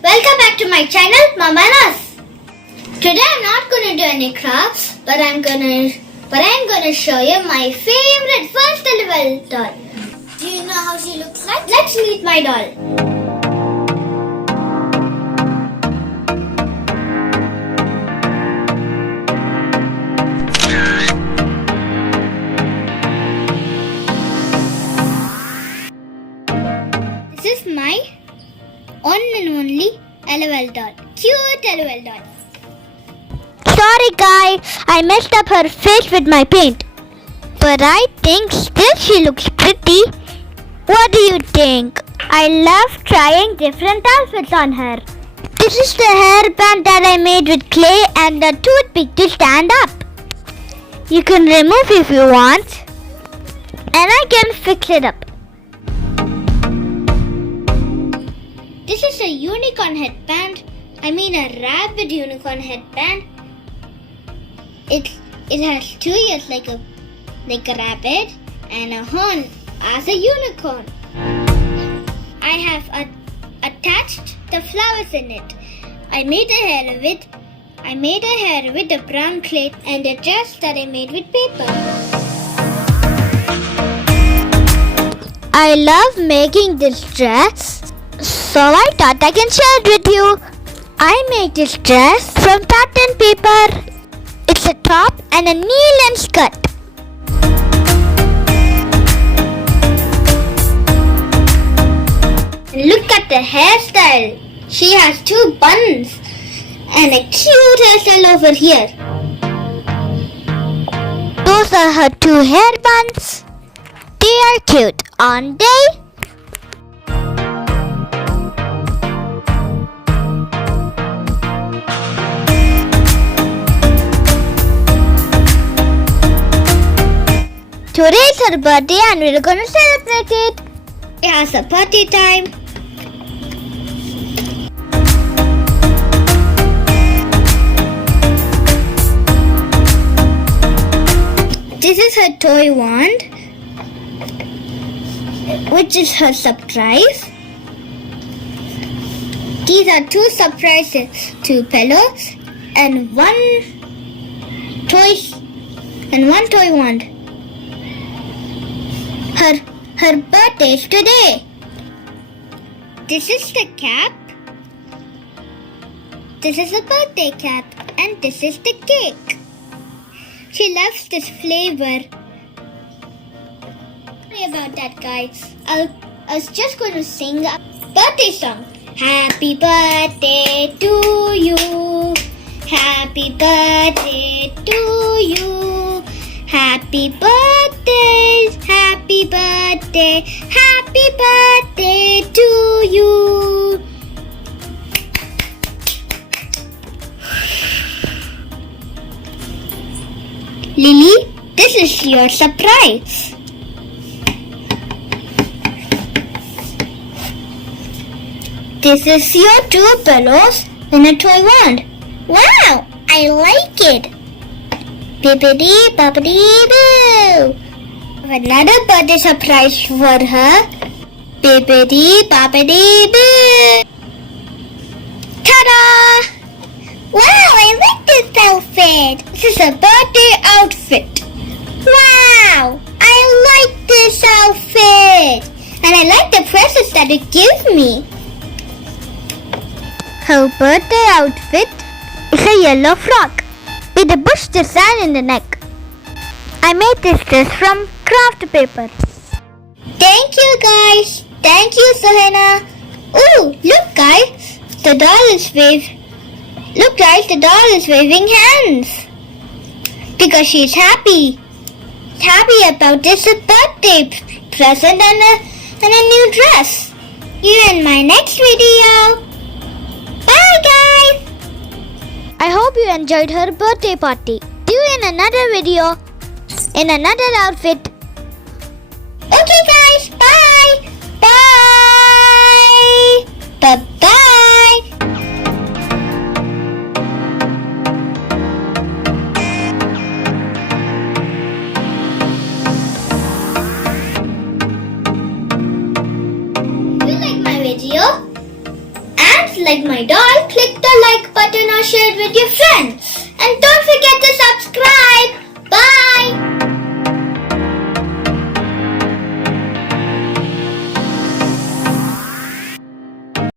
Welcome back to my channel, Mama Nas. Today I'm not gonna do any crafts, but I'm gonna show you my favorite first level doll. Do you know how she looks like? Let's meet my doll. This is my one and only LOL doll. Cute LOL doll. Sorry guys, I messed up her face with my paint. But I think still she looks pretty. What do you think? I love trying different outfits on her. This is the hairband that I made with clay and a toothpick to stand up. You can remove if you want. And I can fix it up. This is a unicorn headband. I mean a rabbit unicorn headband. It has 2 ears like a rabbit and a horn as a unicorn. I have attached the flowers in it. I made a hair with a brown clay and a dress that I made with paper. I love making this dress, so I thought I can share it with you. I made this dress from pattern paper. It's a top and a knee-length skirt. Look at the hairstyle. She has 2 buns and a cute hairstyle over here. Those are her 2 hair buns. They are cute, aren't they? Today is her birthday and we're gonna celebrate it. It has a party time. This is her toy wand, which is her surprise. These are 2 surprises, 2 pillows and one toy wand. Her birthday is today. This is the cap. This is a birthday cap and this is the cake. She loves this flavor. Sorry about that, guys. I was just going to sing a birthday song. Happy birthday to you. Happy birthday to you. Happy birthday, happy birthday, happy birthday to you. Lily, this is your surprise. This is your 2 pillows and a toy wand. Wow, I like it. Bippity boppity boo. Another birthday surprise for her. Bippity boppity boo. Ta-da! Wow, I like this outfit. This is a birthday outfit. Wow, I like this outfit. And I like the presents that it gives me. Her birthday outfit is a yellow frock with a bush design in the neck. I made this dress from craft paper. Thank you guys. Thank you, Sahana. Oh, look guys. The doll is waving hands. Because she's happy. Happy about this birthday present and a new dress. See you in my next video. Bye guys. I hope you enjoyed her birthday party. See you in another video, in another outfit. Okay guys, bye. Bye. Bye-bye. If you like my video and like my doll, click the like button or share it with your friend.